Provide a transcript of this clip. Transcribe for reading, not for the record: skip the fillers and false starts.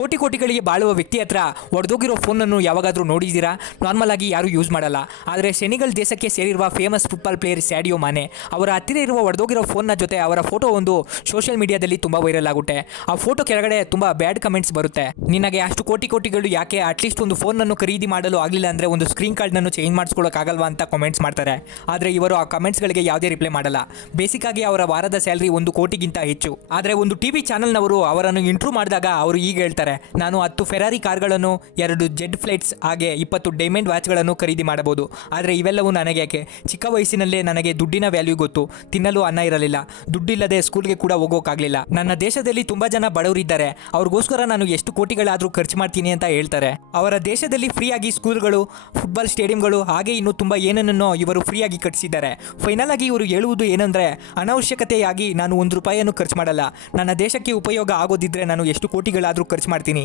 ಕೋಟಿ ಕೋಟಿಗಳಿಗೆ ಬಾಳುವ ವ್ಯಕ್ತಿ ಹತ್ರ ಒಡೆದೋಗಿರೋ ಫೋನನ್ನು ಯಾವಾಗಾದರೂ ನೋಡಿದ್ದೀರಾ? ನಾರ್ಮಲ್ ಆಗಿ ಯಾರು ಯೂಸ್ ಮಾಡಲ್ಲ. ಆದರೆ ಸೆನೆಗಲ್ ದೇಶಕ್ಕೆ ಸೇರಿರುವ ಫೇಮಸ್ ಫುಟ್ಬಾಲ್ ಪ್ಲೇಯರ್ ಸ್ಯಾಡಿಯೋ ಮಾನೆ ಅವರ ಹತ್ತಿರ ಇರುವ ಒಡೆದೋಗಿರೋ ಫೋನ್ನ ಜೊತೆ ಅವರ ಫೋಟೋ ಒಂದು ಸೋಷಿಯಲ್ ಮೀಡಿಯಾದಲ್ಲಿ ತುಂಬ ವೈರಲ್ ಆಗುತ್ತೆ. ಆ ಫೋಟೋ ಕೆಳಗಡೆ ತುಂಬ ಬ್ಯಾಡ್ ಕಮೆಂಟ್ಸ್ ಬರುತ್ತೆ. ನಿನಗೆ ಅಷ್ಟು ಕೋಟಿಗಳು ಯಾಕೆ? ಅಟ್ಲೀಸ್ಟ್ ಒಂದು ಫೋನನ್ನು ಖರೀದಿ ಮಾಡಲು ಆಗಲಿಲ್ಲ ಅಂದರೆ ಒಂದು ಸ್ಕ್ರೀನ್ ಕಾರ್ಡ್ನನ್ನು ಚೇಂಜ್ ಮಾಡಿಸ್ಕೊಳ್ಳೋಕ್ಕಾಗಲ್ವಾ ಅಂತ ಕಮೆಂಟ್ಸ್ ಮಾಡ್ತಾರೆ. ಆದರೆ ಇವರು ಆ ಕಮೆಂಟ್ಸ್ಗಳಿಗೆ ಯಾವುದೇ ರಿಪ್ಲೈ ಮಾಡಲ್ಲ. ಬೇಸಿಕ್ ಆಗಿ ಅವರ ವಾರದ ಸ್ಯಾಲರಿ 1 ಕೋಟಿಗಿಂತ ಹೆಚ್ಚು. ಆದರೆ ಒಂದು ಟಿವಿ ಚಾನಲ್ನವರು ಅವರನ್ನು ಇಂಟ್ರೂ ಮಾಡಿದಾಗ ಅವರು ಈಗ ಹೇಳ್ತಾರೆ, ನಾನು 10 ಫೆರಾರಿ ಕಾರ್ಗಳನ್ನು, 2 ಜೆಟ್ ಫ್ಲೈಟ್ಸ್ ಹಾಗೆ 20 ಡೈಮಂಡ್ ವಾಚ್ಗಳನ್ನು ಖರೀದಿ ಮಾಡಬಹುದು. ಆದರೆ ಇವೆಲ್ಲವೂ ನನಗೆ ಯಾಕೆ? ಚಿಕ್ಕ ವಯಸ್ಸಿನಲ್ಲೇ ನನಗೆ ದುಡ್ಡಿನ ವ್ಯಾಲ್ಯೂ ಗೊತ್ತು. ತಿನ್ನಲು ಅನ್ನ ಇರಲಿಲ್ಲ, ದುಡ್ಡಿಲ್ಲದೆ ಸ್ಕೂಲ್ಗೆ ಕೂಡ ಹೋಗೋಕ್ಕಾಗಲಿಲ್ಲ. ನನ್ನ ದೇಶದಲ್ಲಿ ತುಂಬ ಜನ ಬಡವರಿದ್ದಾರೆ, ಅವ್ರಿಗೋಸ್ಕರ ನಾನು ಎಷ್ಟು ಕೋಟಿಗಳಾದರೂ ಖರ್ಚು ಮಾಡ್ತೀನಿ ಅಂತ ಹೇಳ್ತಾರೆ. ಅವರ ದೇಶದಲ್ಲಿ ಫ್ರೀಯಾಗಿ ಸ್ಕೂಲ್ಗಳು, ಫುಟ್ಬಾಲ್ ಸ್ಟೇಡಿಯಂಗಳು ಹಾಗೆ ಇನ್ನೂ ತುಂಬ ಏನನ್ನೋ ಇವರು ಫ್ರೀಯಾಗಿ ಕಟ್ಟಿಸಿದ್ದಾರೆ. ಫೈನಲ್ ಆಗಿ ಇವರು ಹೇಳುವುದು ಏನಂದರೆ, ಅನವಶ್ಯಕತೆಯಾಗಿ ನಾನು 1 ರೂಪಾಯಿಯನ್ನು ಖರ್ಚು ಮಾಡಲ್ಲ. ನನ್ನ ದೇಶಕ್ಕೆ ಉಪಯೋಗ ಆಗೋದಿದ್ರೆ ನಾನು ಎಷ್ಟು ಕೋಟಿಗಳಾದರೂ ಖರ್ಚು ಮಾಡ್ತೀನಿ.